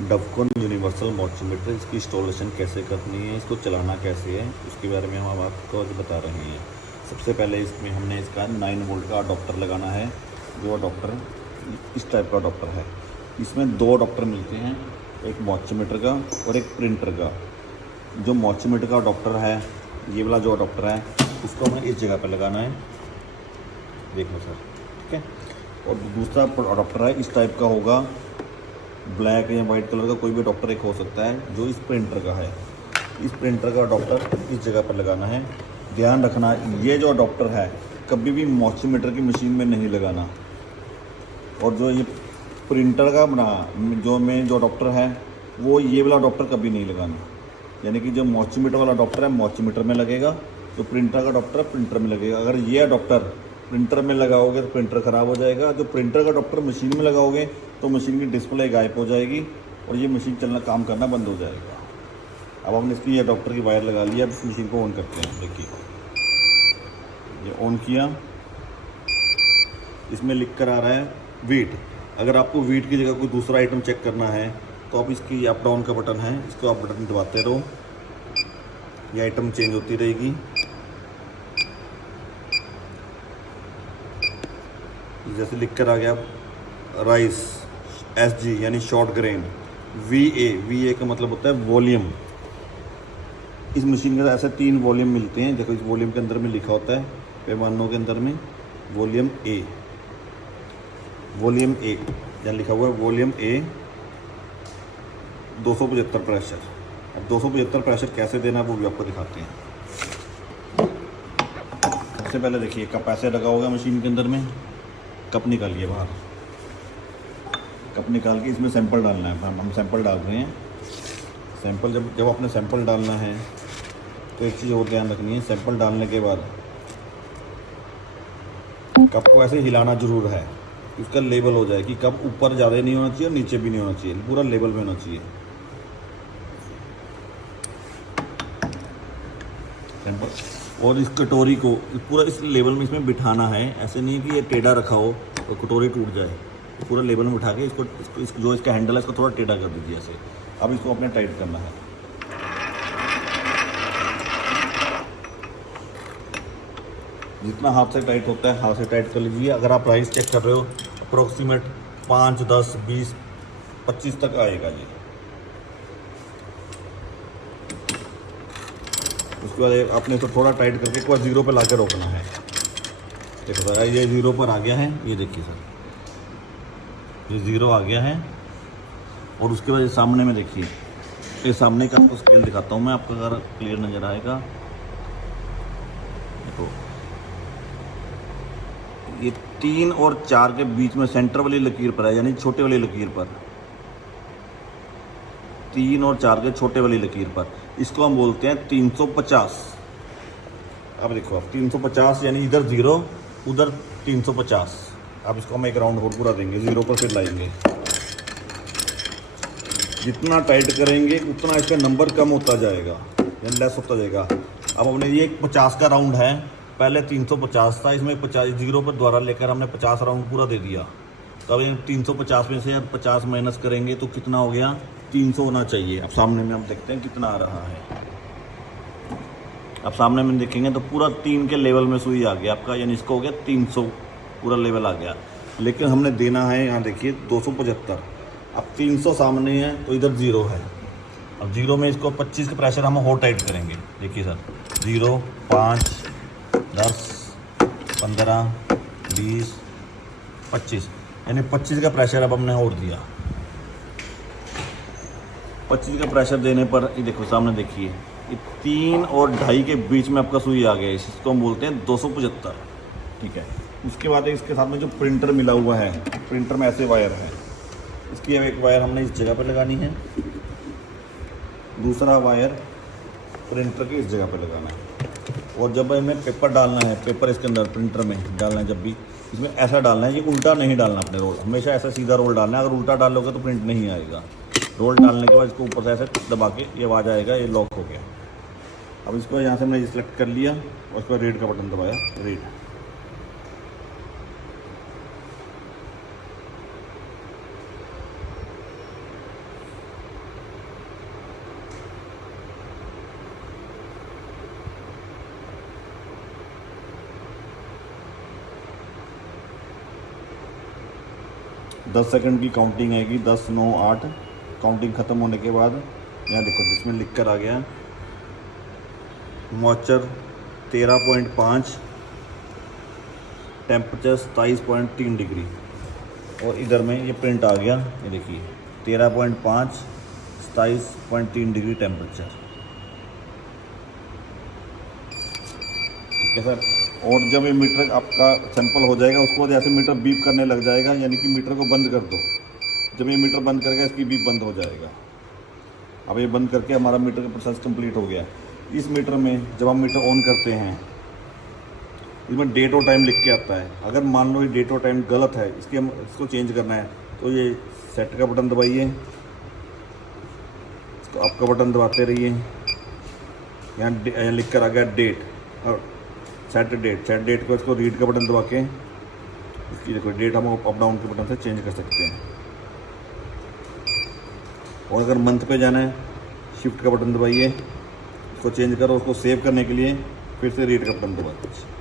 डवकॉन universal multimeter, इसकी installation कैसे करनी है, इसको चलाना कैसे है, उसके बारे में हम आपको आज बता रहे हैं। सबसे पहले इसमें हमने इसका 9 वोल्ट का अडॉप्टर लगाना है। जो अडॉप्टर इस टाइप का अडॉप्टर है, इसमें 2 अडॉप्टर मिलते हैं, एक मल्टीमीटर का और एक प्रिंटर का। जो मल्टीमीटर का अडॉप्टर है, ये वाला जो अडॉप्टर है, उसको हमें इस जगह पर लगाना है, देख लो सर, ठीक है। और दूसरा अडॉप्टर है, इस टाइप का होगा, ब्लैक या वाइट कलर का कोई भी अडॉप्टर एक हो सकता है, जो इस प्रिंटर का है। इस प्रिंटर का अडॉप्टर इस जगह पर लगाना है। ध्यान रखना, ये जो अडॉप्टर है कभी भी मल्टीमीटर की मशीन में नहीं लगाना। और जो ये प्रिंटर का बना जो अडॉप्टर है, वो ये वाला अडॉप्टर कभी नहीं लगाना। यानी कि जो मल्टीमीटर वाला अडॉप्टर है मल्टीमीटर में लगेगा, जो प्रिंटर का अडॉप्टर प्रिंटर में लगेगा। अगर ये अडॉप्टर प्रिंटर में लगाओगे तो प्रिंटर ख़राब हो जाएगा। जो प्रिंटर का अडॉप्टर मशीन में लगाओगे तो मशीन की डिस्प्ले गायब हो जाएगी और ये मशीन काम करना बंद हो जाएगा। अब हमने इसकी अडॉप्टर की वायर लगा लिया। अब इस मशीन को ऑन करते हैं। देखिए, ये ऑन किया, इसमें लिख कर आ रहा है वेट। अगर आपको वेट की जगह कोई दूसरा आइटम चेक करना है तो आप इसकी अप डाउन का बटन है, इसको आप बटन दबाते रहो, ये आइटम चेंज होती रहेगी। जैसे लिख कर आ गया राइस SG यानी शॉर्ट ग्रेन। VA का मतलब होता है वॉल्यूम। इस मशीन के ऐसे 3 वॉल्यूम मिलते हैं। देखो, इस वॉल्यूम के अंदर में लिखा होता है पैमानों के अंदर में वॉल्यूम A यहाँ लिखा हुआ है वॉल्यूम A 275 प्रेशर। अब 275 प्रेशर कैसे देना वो भी आपको दिखाते हैं। सबसे पहले देखिए, कप ऐसे लगा होगा मशीन के अंदर में। कप निकालिए बाहर, कप निकाल के इसमें सैंपल डालना है। हम सैंपल डाल रहे हैं। सैंपल जब आपने सैंपल डालना है तो एक चीज़ और ध्यान रखनी है, सैंपल डालने के बाद कप को ऐसे हिलाना ज़रूर है, उसका लेवल हो जाए कि कप ऊपर ज़्यादा नहीं होना चाहिए और नीचे भी नहीं होना चाहिए, पूरा लेवल में होना चाहिए सैंपल। और इस कटोरी को पूरा इस लेवल में इसमें बिठाना है। ऐसे नहीं कि ये टेढ़ा रखा हो तो कटोरी टूट जाए। पूरा लेवल में उठा के इसको जो इसका हैंडल है इसको थोड़ा टेढ़ा कर दीजिए ऐसे। अब इसको अपने टाइट करना है। जितना हाथ से टाइट होता है हाथ से टाइट कर लीजिए। अगर आप राइस चेक कर रहे हो अप्रोक्सीमेट 5, 10, 20, 25 तक आएगा ये। उसके बाद आपने इसको थोड़ा टाइट करके एक बार 0 पर ला के रोकना है। देखो सर, ये 0 पर आ गया है। ये देखिए सर, ये 0 आ गया है। और उसके बाद सामने में देखिए, ये सामने का आपको स्केल दिखाता हूँ मैं, आपको अगर क्लियर नज़र आएगा। देखो, ये 3 और 4 के बीच में सेंटर वाली लकीर पर है, यानी छोटे वाली लकीर पर, 3 और 4 के छोटे वाली लकीर पर। इसको हम बोलते हैं 350। अब देखो, अब 350 यानी इधर 0 उधर 350। अब इसको हम एक राउंड और पूरा देंगे, 0 पर फिर लाएंगे। जितना टाइट करेंगे उतना इसका नंबर कम होता जाएगा या लेस होता जाएगा। अब हमने ये 50 का राउंड है, पहले 350 था, इसमें 50 0 पर द्वारा लेकर हमने 50 राउंड पूरा दे दिया। तो अब 350 में से अब 50 माइनस करेंगे तो कितना हो गया, 300 होना चाहिए। अब सामने में हम देखते हैं कितना आ रहा है। अब सामने में देखेंगे तो पूरा 3 के लेवल में सुई आ गया आपका, यानी इसको हो गया 300, पूरा लेवल आ गया। लेकिन हमने देना है, यहाँ देखिए 275। अब 300 सामने है तो इधर 0 है। अब 0 में इसको 25 का प्रेशर हम और टाइट करेंगे। देखिए सर, 0, 5, 10, 15, 20, 25, यानी 25 का प्रेशर अब हमने और दिया। 25 का प्रेशर देने पर ये देखो सामने देखिए, ये 3 और 2.5 के बीच में आपका सुई आ गया। इसको हम बोलते हैं 275, ठीक है। उसके बाद इसके साथ में जो प्रिंटर मिला हुआ है, प्रिंटर में ऐसे वायर है, इसकी एक वायर हमने इस जगह पर लगानी है, दूसरा वायर प्रिंटर की इस जगह पर लगाना है। और जब हमें पेपर डालना है, पेपर इसके अंदर प्रिंटर में डालना है, जब भी इसमें ऐसा डालना है, ये उल्टा नहीं डालना अपने रोल, हमेशा ऐसा सीधा रोल डालना है। अगर उल्टा डालोगे तो प्रिंट नहीं आएगा। रोल डालने के बाद इसको ऊपर से ऐसे दबा के ये आवाज़ आएगा, ये लॉक हो गया। अब इसको यहाँ से हमने सिलेक्ट कर लिया और उसके बाद रेड का बटन दबाया, रेड। 10 सेकंड की काउंटिंग आएगी, 10 9 8। काउंटिंग ख़त्म होने के बाद यहाँ देखो इसमें लिख कर आ गया मॉइस्चर 13.5, टेम्परेचर 27.3 डिग्री। और इधर में ये प्रिंट आ गया, ये देखिए 13.5 27.3 डिग्री टेम्परेचर। ठीक है सर। और जब ये मीटर आपका सैंपल हो जाएगा उसको जैसे मीटर बीप करने लग जाएगा, यानी कि मीटर को बंद कर दो। जब ये मीटर बंद करेगा इसकी बीप बंद हो जाएगा। अब ये बंद करके हमारा मीटर का प्रोसेस कंप्लीट हो गया। इस मीटर में जब हम मीटर ऑन करते हैं इसमें डेट और टाइम लिख के आता है। अगर मान लो ये डेट और टाइम गलत है, इसको चेंज करना है, तो ये सेट का बटन दबाइए, इसको अप का बटन दबाते रहिए। यहाँ लिख कर आ गया डेट और सेट डेट को इसको रीड का बटन दबा के इसकी देखो डेट हम अप डाउन के बटन से चेंज कर सकते हैं। और अगर मंथ पे जाना है शिफ्ट का बटन दबाइए, इसको चेंज करो। उसको सेव करने के लिए फिर से रीड का बटन दबाइए।